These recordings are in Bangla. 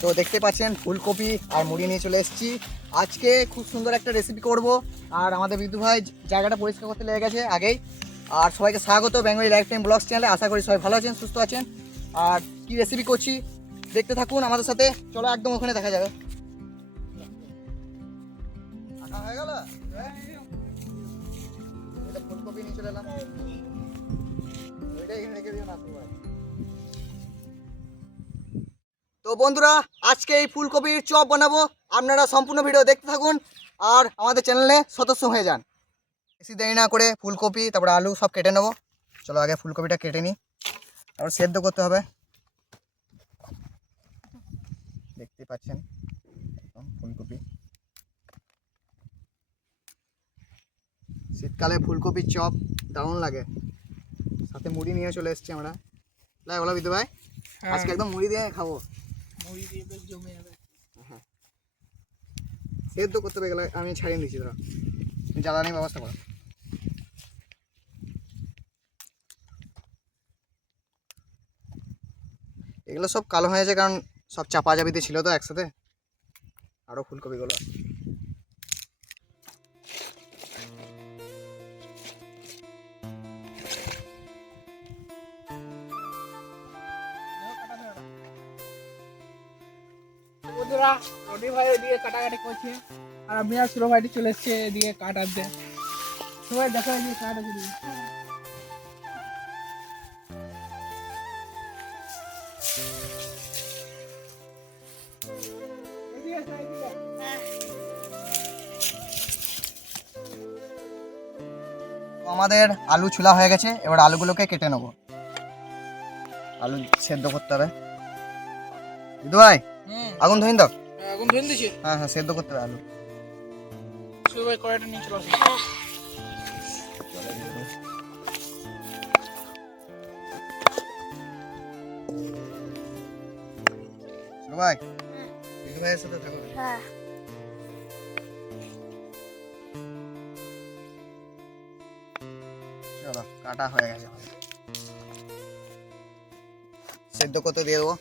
তো দেখতে পাচ্ছেন, ফুলকপি আর মুড়ি নিয়ে চলে এসেছি। আজকে খুব সুন্দর একটা রেসিপি করব। আর আমাদের বিদু ভাই জায়গাটা পরিষ্কার করতে লেগে গেছে আগেই। আর সবাইকে স্বাগত বেঙ্গলি লাইফ টাইম ব্লগস চ্যানেলে। আশা করি সবাই ভালো আছেন, সুস্থ আছেন। আর কি রেসিপি করছি দেখতে থাকুন আমাদের সাথে। চলো একদম ওখানে দেখা যাবে। ফুলকপি নিয়ে চলে এলাম। ওইটাই রেখে দিও না তো বন্ধুরা আজকে এই ফুলকপির চপ বানাবো। আপনারা সম্পূর্ণ ভিডিও দেখতে থাকুন আর আমাদের চ্যানেলে সদস্য হয়ে যান। বেশি দেরি না করে ফুলকপি তারপরে আলু সব কেটে নেব। চলো আগে ফুলকপিটা কেটে নিই। তারপর সেদ্ধ করতে হবে। দেখতে পাচ্ছেন? একদম ফুলকপি। শীতকালে ফুলকপির চপ দারুণ লাগে। সাথে মুড়ি নিয়ে চলে এসেছি আমরা। লাই বলো বিদু ভাই। আজকে একদম মুড়ি দিয়ে খাব। সেদ্ধ করতে হবে গেলে আমি ছাড়িয়ে দিচ্ছি ধরো জ্বালানির ব্যবস্থা করো। এগুলো সব কালো হয়েছে কারণ সব চাপা চাপিতে ছিল তো একসাথে। আরও ফুলকপিগুলো। বন্ধুরা রনি ভাই এদিকে কাটাকাটি করছে। আর আমি আর সুরো ভাইটি চলে এসছে, এদিকে কাট আনতে। সবাই দেখো এদিকে কাট আছে আমাদের আলু ছোলা হয়ে গেছে, এবার আলুগুলোকে কেটে নেব। আলু সেদ্ধ করতে হবে। দিদু ভাই আগুন ধরিন দাও। এখন ধরে দিছি হ্যাঁ হ্যাঁ সেদ্ধ করতে হবে আলু। সুরো ভাই কড়াইটা নিয়ে চলে আসে। ভাই। দিদু ভাইয়ের সাথে থাকো চলো কাটা হয়ে গেছে। সেদ্ধ করতে দিয়ে দেবো।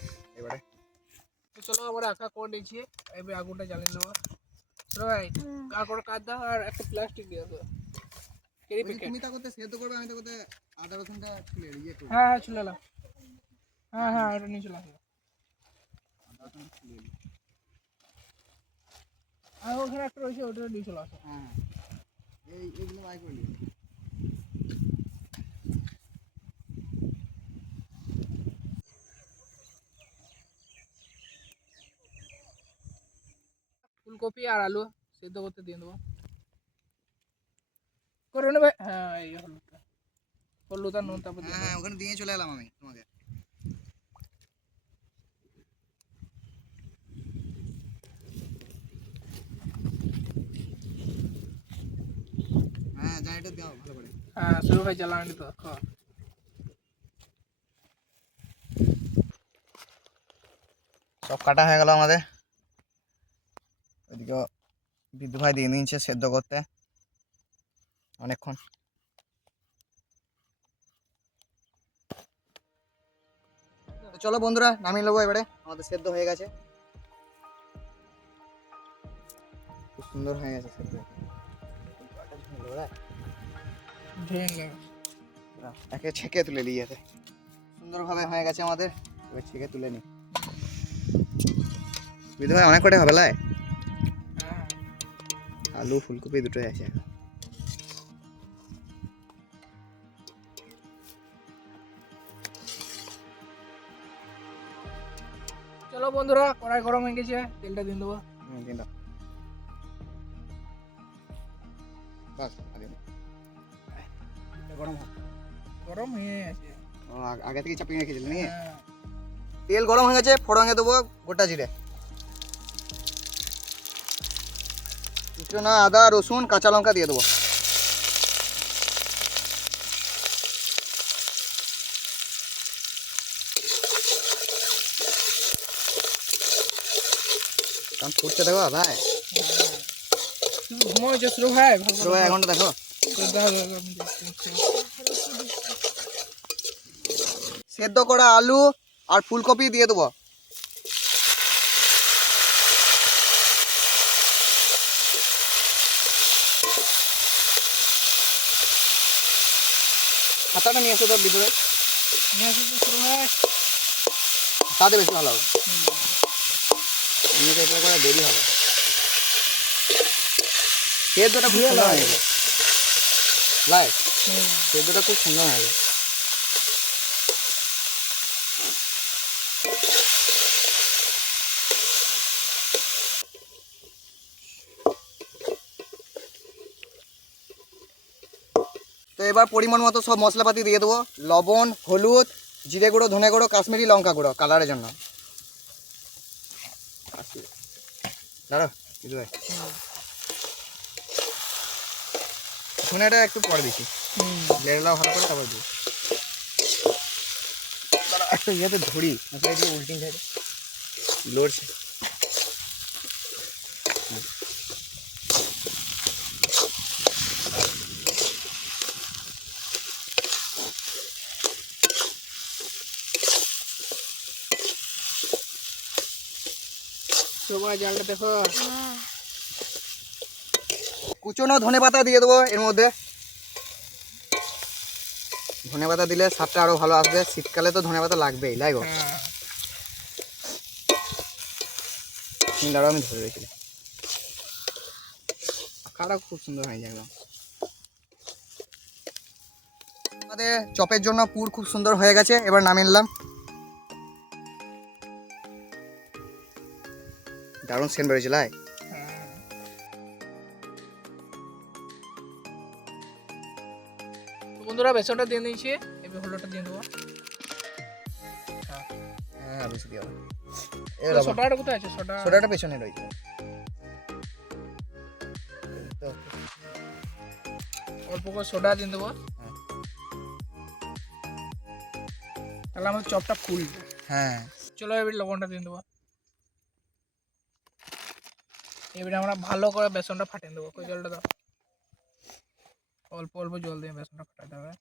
চলো আমরা আঁকা করে নিয়েছি। এবার আগুনটা জ্বালিয়ে নেব। সুরো ভাই কাকড় কাট দাও আর একটা প্লাস্টিক দিয়ে দাও কেরি প্যাকেট তুমি তা করতে সেদ্ধ করবে আমি তা করতে আদা রসুনটা ছুলে ইয়ে হ্যাঁ হ্যাঁ চলে এলাম। হ্যাঁ হ্যাঁ ওটা নিয়ে চলে আসো। আর ওখানে একটা রয়েছে ওটা নিয়ে চলে আসো। হ্যাঁ এই এইগুলো বাই করে নিও ফুলকপি আর আলু সেদ্ধ করতে দিয়ে দেবো করে নেবে হ্যাঁ এই হলুদটা হলুদ আর নুন তারপর দিয়ে হ্যাঁ হ্যাঁ ওখানে দিয়ে চলে এলাম আমি তোমাকে হ্যাঁ জানিটা দাও ভালো করে দেবো। হ্যাঁ শুরু ভাই জ্বালানি তো খাও। সব কাটা হয়ে গেল আমাদের ওইদিকে বিদ্যু ভাই দিয়ে নিচ্ছে সেদ্ধ করতে। অনেকক্ষণ। চলো বন্ধুরা, নামিয়ে নেব এবারে। আমাদের সেদ্ধ হয়ে গেছে। খুব সুন্দর হয়ে গেছে সেদ্ধ। একে ছেঁকে তুলে নিয়ে যেতে সুন্দরভাবে হয়ে গেছে আমাদের। এবার ছেঁকে তুলে নিই। বিধু ভাই, অনেক কটাই হবে লাই? আলু ফুলকপি দুটোই আছে। চলো বন্ধুরা কড়াই গরম হয়ে গেছে তেলটা দিয়ে দেবো। দিন দাও। বাস, দিন। গরম গরম হয়ে আছে আগে থেকে চাপিয়ে রেখেছিলি নাকি? হ্যাঁ। তেল গরম হয়ে গেছে ফোড়ঙে দেবো গোটা জিরে। কুচনো আদা রসুন কাঁচা লঙ্কা দিয়ে দেবো কারণ ফুটতে দেখো ভাই হ্যাঁ। তুমি ঘুমাইছো শুরু ভাই ভালো শুরু ভাই এখনটা দেখো করে দাও, দাও, দাও, আমি দেখছি। সেদ্ধ করা আলু আর ফুলকপি দিয়ে দেবো হাতাটা নিয়ে আসো তোর ভিতরে। নিয়ে আসো তাতে বেশি ভালো হবে। এমনিতে এটা করে দেরি হবে। সেদ্ধটা খুব সুন্দর হয়ে সেদ্ধটা খুব সুন্দর হয়ে গেছে। এবার পরিমাণ মতো সব মশলাপাতি দিয়ে দেবো। লবণ হলুদ জিরে গুঁড়ো ধনে গুঁড়ো কাশ্মীরি লঙ্কা গুঁড়ো কালারের জন্য। দাঁড়া ভাই ধনেটা একটু পরে দিচ্ছি। লেড়লাও ভালো করে তারপর দিই একটা ইয়েতে ধরি। উল্টিং সাইডে লড়ছে সবাই জালটা দেখো। কুচনো ধনে পাতা দিয়ে দেবো এর মধ্যে। ধনে পাতা দিলে স্বাদটা আরও ভালো আসবে। শীতকালে তো ধনে পাতা লাগবেই লাগো হ্যাঁ। আমি ধরে রেখেছি আঁকাটা খুব সুন্দর হয়েছে একদম। আমাদের চপের জন্য পুর খুব সুন্দর হয়ে গেছে এবার নামিয়ে নিলাম। দারুণ সেন্ট বেরোছে লাই। বন্ধুরা বেসনটা দিয়ে দিয়েছি এবার হলুদটা দিয়ে দেবো। হ্যাঁ বেশি দিয়ে সোডাটা কোথায় আছে? সোডা সোডাটা পেছনে রয়েছে। অল্প করে সোডা দিয়ে দেবো। হ্যাঁ। তাহলে আমাদের চপটা ফুলবে। হ্যাঁ। চলো এবার লবণটা দিয়ে দেবো। এবারে আমরা ভালো করে বেসনটা ফাটিয়ে দেবো কই জলটা দাও? অল্প অল্প জল দিয়ে বেসনটা ফাটাতে হবে।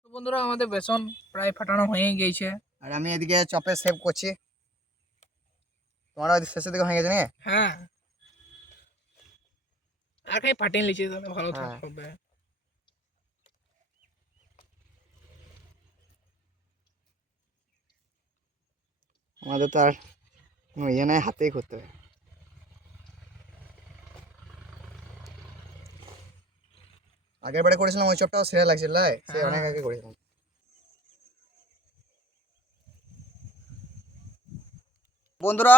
তো বন্ধুরা আমাদের বেসন প্রায় ফাটানো হয়ে গিয়েছে। আর আমি এদিকে চপে সেভ করছি। তোমার ওই শেষের দিকে হয়ে গেছে নাকি? হ্যাঁ। আর খাই ফাটিয়ে নিয়েছি তাহলে ভালো হ্যাঁ। থাকবে আমাদের তো আর কোনো ইয়ে নাই হাতেই করতে হবে আগের বারে করেছিলাম ওই চপটাও সেরা লাগছিল লাই। সে হ্যাঁ। অনেক আগে করেছিলাম। বন্ধুরা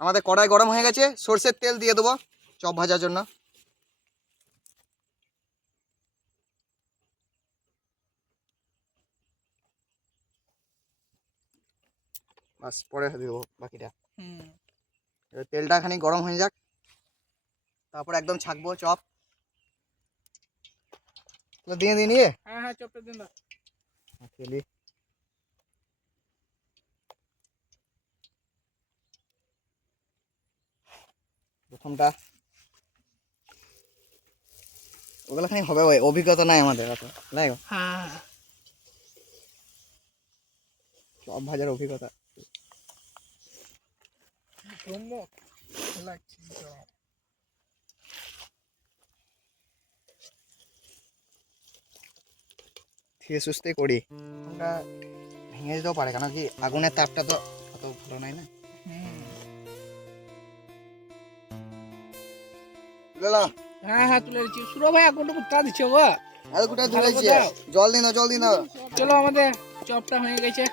আমাদের কড়াই গরম হয়ে গেছে সর্ষের তেল দিয়ে দেবো চপ ভাজার জন্য। বাস পরে দেবো বাকিটা। হুম। এবার তেলটা খানি গরম হয়ে যাক। তারপর একদম ছাকবো চপ। দিয়ে দিয়ে নিয়ে? হ্যাঁ হ্যাঁ চপটা দিন দাও। খেলি প্রথমটা। ওগুলো খানি হবে ওই অভিজ্ঞতা নাই আমাদের এত নাই হ্যাঁ। চপ ভাজার অভিজ্ঞতা। চুম্বক লাগছে চপ। ধীরে সুস্থে করি আমরা ভেঙে যেতেও পারে কেন কি আগুনের তাপটা তো অত ভালো নাই না হ্যাঁ হ্যাঁ তুলে দিচ্ছি সুরো ভাই আগুনটা কোথা দিচ্ছে গো আর? জল দিন জল দিন চলো আমাদের চপটা হয়ে গেছে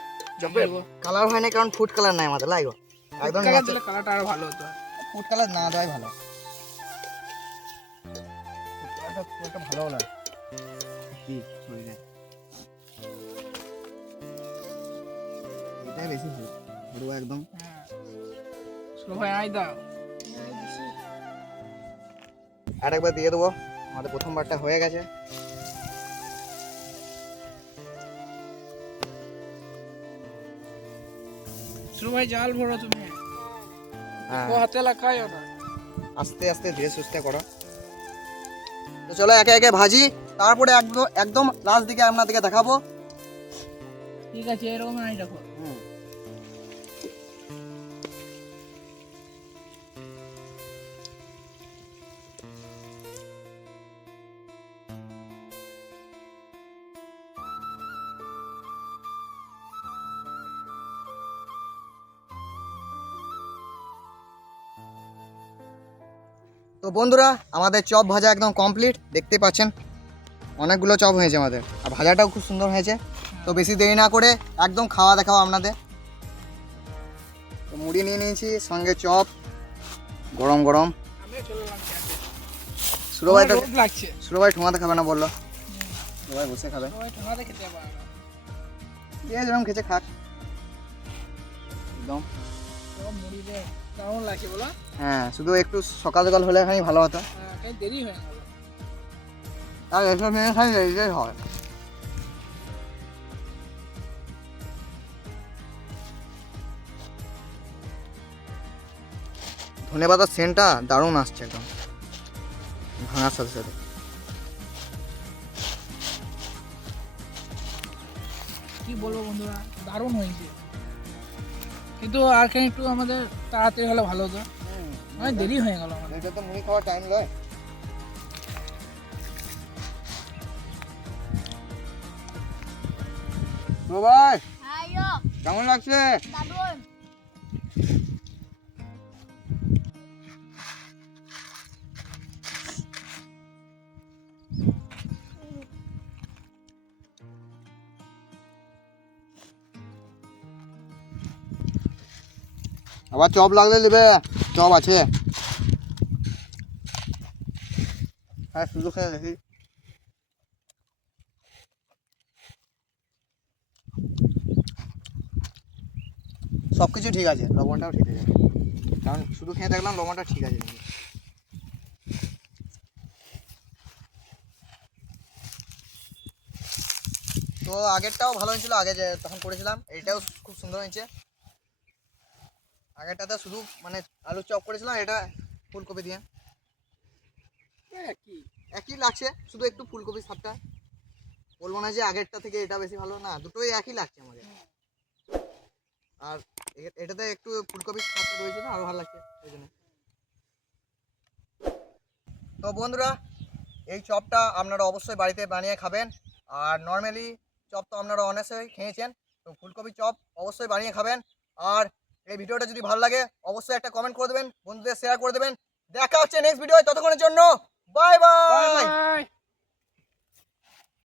কালার হয় না কারণ ফুড কালার নাই আমাদের লাগো একদম কালার দিলে কালারটা আরও ভালো হতো। ফুড কালার না দেওয়াই ভালো। একটা ভালো হলো না। কি শরীরে এটাই বেশি ভালো। পুরো একদম। ভাই আই দাও আর একবার দিয়ে দেবো। আমাদের প্রথমবারটা হয়ে গেছে। ভাই জাল ভরো তুমি। হ্যাঁ। ও হাতে লাগাই না আস্তে আস্তে ধীরে সুস্থে করো। তো চলো একে একে ভাজি তারপরে একদম একদম লাস্ট দিকে আপনাদেরকে দেখাবো। ঠিক আছে এরকম নাই রাখো বন্ধুরা আমাদের চপ ভাজা একদম কমপ্লিট দেখতে পাচ্ছেন? অনেকগুলো চপ হয়েছে আমাদের। আর ভাজাটাও খুব সুন্দর হয়েছে। তো বেশি দেরি না করে একদম খাওয়া দেখাও আপনাদের। তো মুড়ি নিয়ে নিয়েছি সঙ্গে চপ গরম গরম। সুরভাই তো সুরভাই ঠোঙাতে খাবে না বলল। সুরভাই বসে খাবে। সবাই যেরকম খাক। একদম। মুড়ি কেমন লাগছে বলো? হ্যাঁ শুধু একটু সকাল সকাল হলে এখানে ভালো হতো। হ্যাঁ দেরি হয়ে গেল। আর এসব মেয়ে এটাই হয়। ধনে পাতার সেন্টটা দারুণ আসছে একদম। ভাঙার সাথে সাথে। কি বলব বন্ধুরা দারুণ হয়েছে। কিন্তু আর কেন একটু আমাদের তাড়াতাড়ি হলে ভালো হতো? অনেক দেরি হয়ে গেল আমাদের। এটা তো মুড়ি খাওয়ার টাইম লয় তো ভাই কেমন লাগছে? আবার চপ লাগলে নেবে। চপ আছে। হ্যাঁ শুধু খেয়ে দেখি। সব কিছু ঠিক আছে, লবণটাও ঠিক আছে। কারণ শুধু খেয়ে দেখলাম লবণটা ঠিক আছে। তো আগেরটাও ভালো হয়েছিল, আগে যে তখন করেছিলাম, এইটাও খুব সুন্দর হয়েছে। আগেরটাতে শুধু মানে আলু চপ করেছিলাম এটা ফুলকপি দিয়ে। একই একই লাগছে শুধু একটু ফুলকপির স্বাদটা। বলব না যে আগেরটা থেকে এটা বেশি ভালো না দুটোই একই লাগছে আমাদের। আর এটাতে একটু ফুলকপির স্বাদটা রয়েছে না আরও ভালো লাগছে ওই জন্য। তো বন্ধুরা এই চপটা আপনারা অবশ্যই বাড়িতে বানিয়ে খাবেন। আর নর্মালি চপ তো আপনারা অনেকই খেয়েছেন তো ফুলকপি চপ অবশ্যই বানিয়ে খাবেন। আর এই ভিডিওটা যদি ভালো লাগে, অবশ্যই একটা কমেন্ট করে দেবেন, বন্ধুদের শেয়ার করে দেবেন। দেখা হচ্ছে নেক্সট ভিডিও ততক্ষণের জন্য বাই বাই